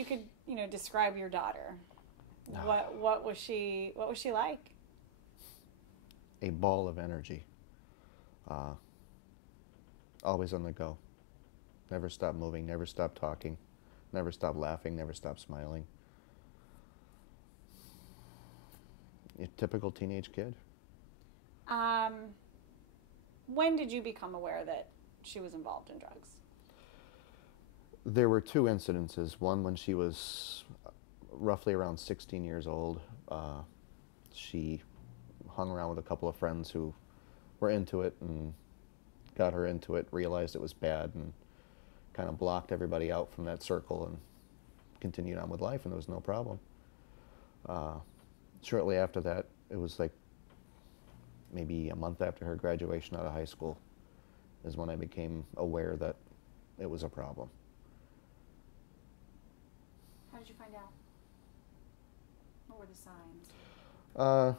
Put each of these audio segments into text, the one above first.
you could, describe your daughter, what was she like? A ball of energy. Always on the go. Never stop moving, never stop talking, never stop laughing, never stop smiling. A typical teenage kid. When did you become aware that she was involved in drugs? There were two incidences. One when she was roughly around 16 years old. She hung around with a couple of friends who were into it and got her into it, realized it was bad, and kind of blocked everybody out from that circle and continued on with life, and there was no problem. Shortly after that, it was like maybe a month after her graduation out of high school, is when I became aware that it was a problem. How did you find out? What were the signs?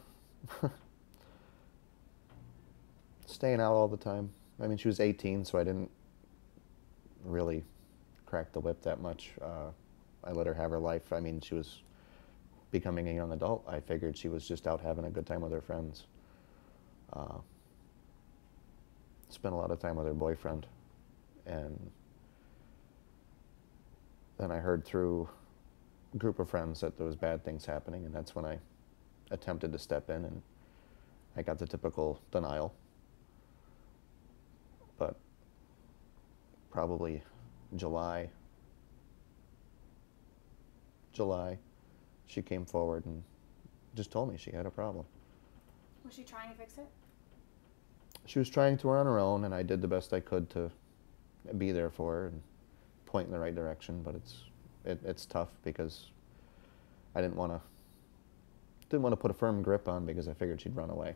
Staying out all the time. I mean, she was 18, so I didn't really crack the whip that much. I let her have her life. I mean, she was becoming a young adult. I figured she was just out having a good time with her friends. Spent a lot of time with her boyfriend, and then I heard through a group of friends that there was bad things happening, and that's when I attempted to step in, and I got the typical denial. But probably July, she came forward and just told me she had a problem. Was she trying to fix it? She was trying to on her own, and I did the best I could to be there for her and point in the right direction. But it's tough because I didn't want to put a firm grip on, because I figured she'd run away.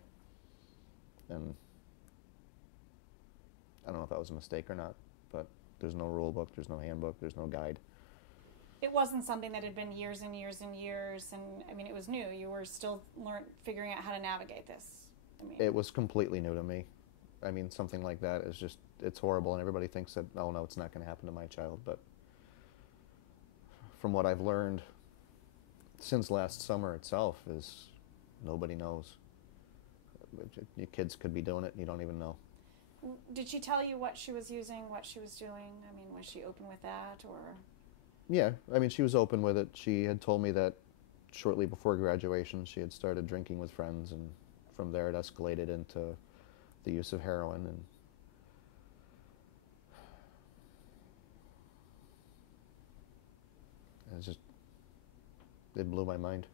And I don't know if that was a mistake or not, but there's no rule book, there's no handbook, there's no guide. It wasn't something that had been years and years and years, and I mean, it was new. You were still figuring out how to navigate this. It was completely new to me. I mean, something like that is just, it's horrible, and everybody thinks that, oh no, it's not going to happen to my child. But from what I've learned since last summer itself is nobody knows. Your kids could be doing it and you don't even know. Did she tell you what she was using, what she was doing? I mean, was she open with that, or? Yeah, I mean, she was open with it. She had told me that shortly before graduation she had started drinking with friends, and from there it escalated into the use of heroin, and it blew my mind.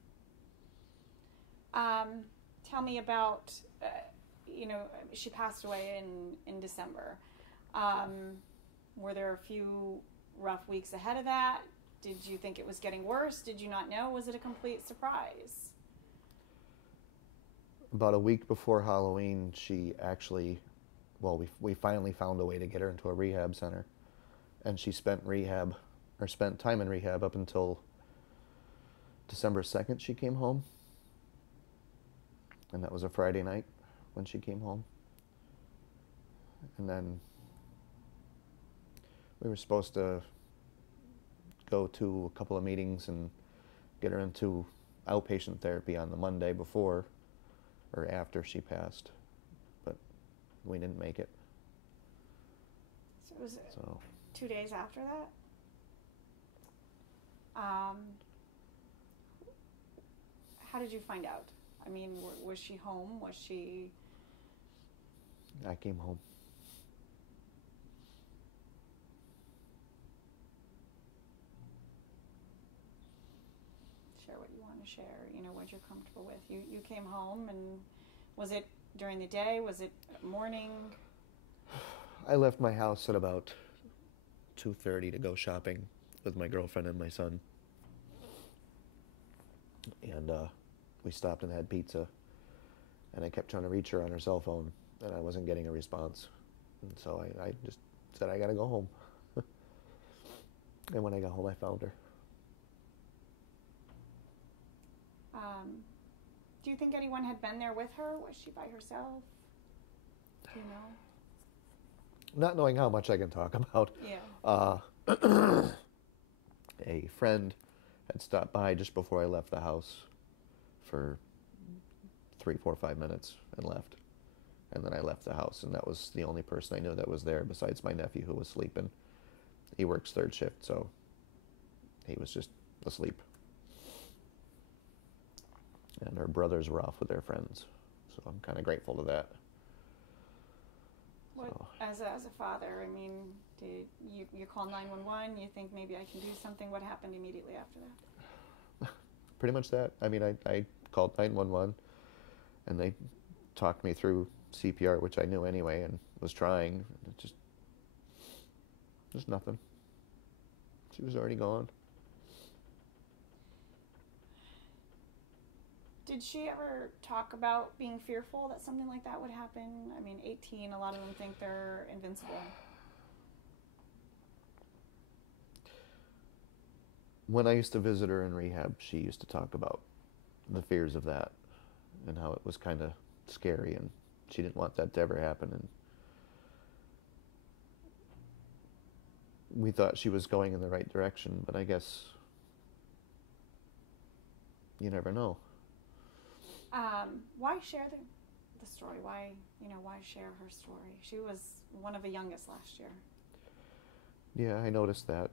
Tell me about, she passed away in December. Were there a few rough weeks ahead of that? Did you think it was getting worse? Did you not know? Was it a complete surprise? About a week before Halloween, she actually, we finally found a way to get her into a rehab center, and she spent time in rehab up until December 2nd. She came home, and that was a Friday night when she came home. And then we were supposed to go to a couple of meetings and get her into outpatient therapy on the Monday before or after she passed, but we didn't make it. So it was 2 days after that? How did you find out? I mean, was she home? Was she... I came home. Share what you want to share, what you're comfortable with. You came home, and was it during the day? Was it morning? I left my house at about 2:30 to go shopping with my girlfriend and my son. And we stopped and had pizza, and I kept trying to reach her on her cell phone, and I wasn't getting a response. And so I just said, I gotta go home. And when I got home, I found her. Do you think anyone had been there with her? Was she by herself? Do you know? Not knowing how much I can talk about. Yeah. A friend had stopped by just before I left the house for 3, 4, 5 minutes and left. And then I left the house, and that was the only person I knew that was there besides my nephew, who was sleeping. He works third shift, so he was just asleep. And her brothers were off with their friends, so I'm kind of grateful to that. What, as a father, I mean, did you call 911? You think maybe I can do something? What happened immediately after that? Pretty much that. I mean, I called 911, and they talked me through CPR, which I knew anyway, and was trying. It just nothing. She was already gone. Did she ever talk about being fearful that something like that would happen? I mean, 18, a lot of them think they're invincible. When I used to visit her in rehab, she used to talk about the fears of that and how it was kind of scary, and she didn't want that to ever happen. And we thought she was going in the right direction, but I guess you never know. Why share the story? Why share her story? She was one of the youngest last year. Yeah, I noticed that.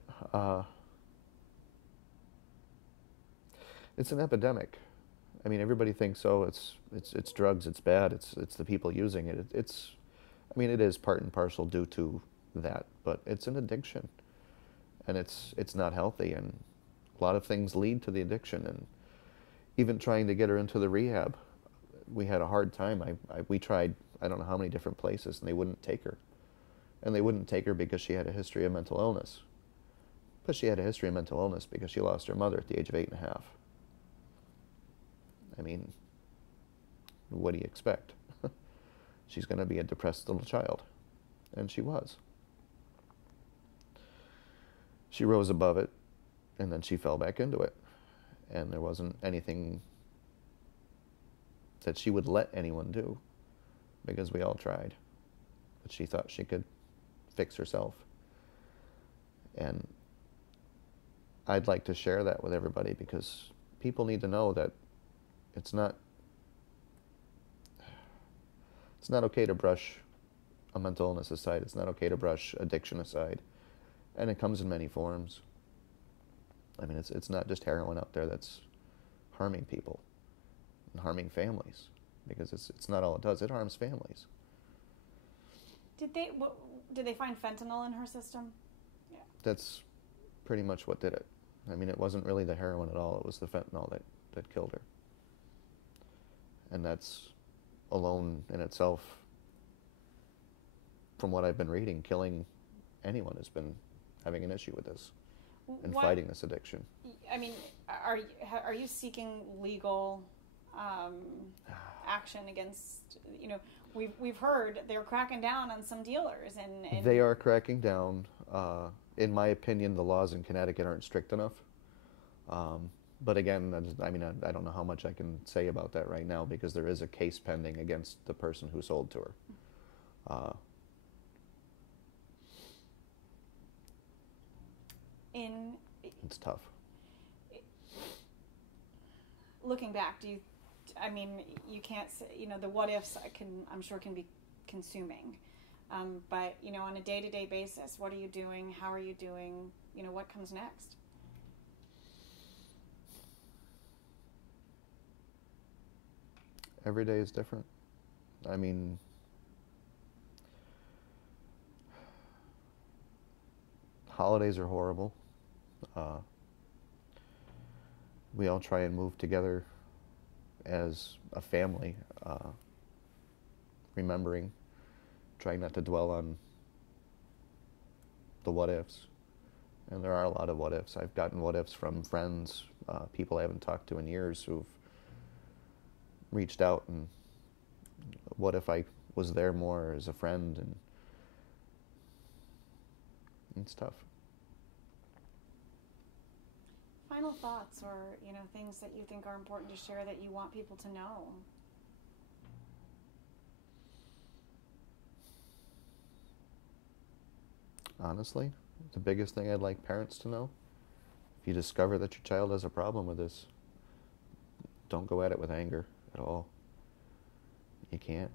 It's an epidemic. I mean, everybody thinks, oh, it's drugs, it's bad, it's the people using it. I mean, it is part and parcel due to that, but it's an addiction, and it's not healthy, and a lot of things lead to the addiction. And even trying to get her into the rehab, we had a hard time. We tried, I don't know how many different places, and they wouldn't take her. And they wouldn't take her because she had a history of mental illness. But she had a history of mental illness because she lost her mother at the age of 8.5. I mean, what do you expect? She's going to be a depressed little child. And she was. She rose above it, and then she fell back into it. And there wasn't anything that she would let anyone do, because we all tried. But she thought she could fix herself. And I'd like to share that with everybody, because people need to know that it's not okay to brush a mental illness aside. It's not okay to brush addiction aside. And it comes in many forms. I mean, it's not just heroin out there that's harming people and harming families, because it's not all it does. It harms families. Did they find fentanyl in her system? Yeah. That's pretty much what did it. I mean, it wasn't really the heroin at all. It was the fentanyl that killed her. And that's alone in itself, from what I've been reading, killing anyone who's been having an issue with this and fighting this addiction. I mean, are you seeking legal action against, we've heard they're cracking down on some dealers, and they are cracking down. In my opinion, the laws in Connecticut aren't strict enough. But again, I mean, I don't know how much I can say about that right now, because there is a case pending against the person who sold to her. It's tough. Looking back, you can't say, the what ifs I'm sure can be consuming. But, on a day-to-day basis, what are you doing? How are you doing? What comes next? Every day is different. I mean, holidays are horrible. We all try and move together as a family, remembering, trying not to dwell on the what ifs. And there are a lot of what ifs. I've gotten what ifs from friends, people I haven't talked to in years, who've reached out, and what if I was there more as a friend, and it's tough. Final thoughts, or things that you think are important to share that you want people to know? Honestly, the biggest thing I'd like parents to know: if you discover that your child has a problem with this, don't go at it with anger at all. You can't.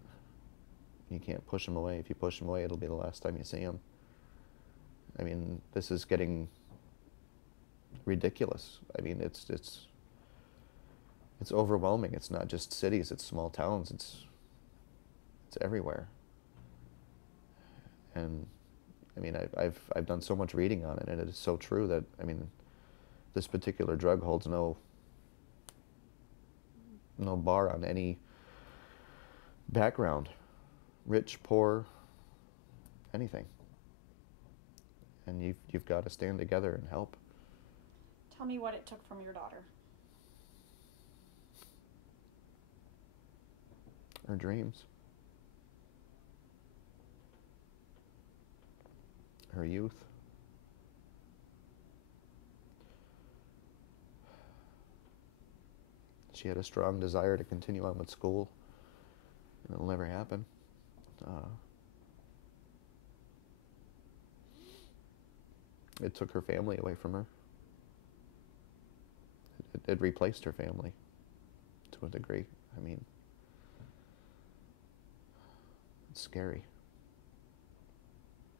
You can't push them away. If you push them away, it'll be the last time you see them. I mean, this is getting ridiculous. I mean, it's overwhelming. It's not just cities, it's small towns, it's everywhere. And I mean, I've done so much reading on it, and it is so true that, I mean, this particular drug holds no bar on any background, rich, poor, anything. And you've got to stand together and help. Tell me what it took from your daughter. Her dreams. Her youth. She had a strong desire to continue on with school, and it'll never happen. It took her family away from her. It replaced her family to a degree. I mean, it's scary.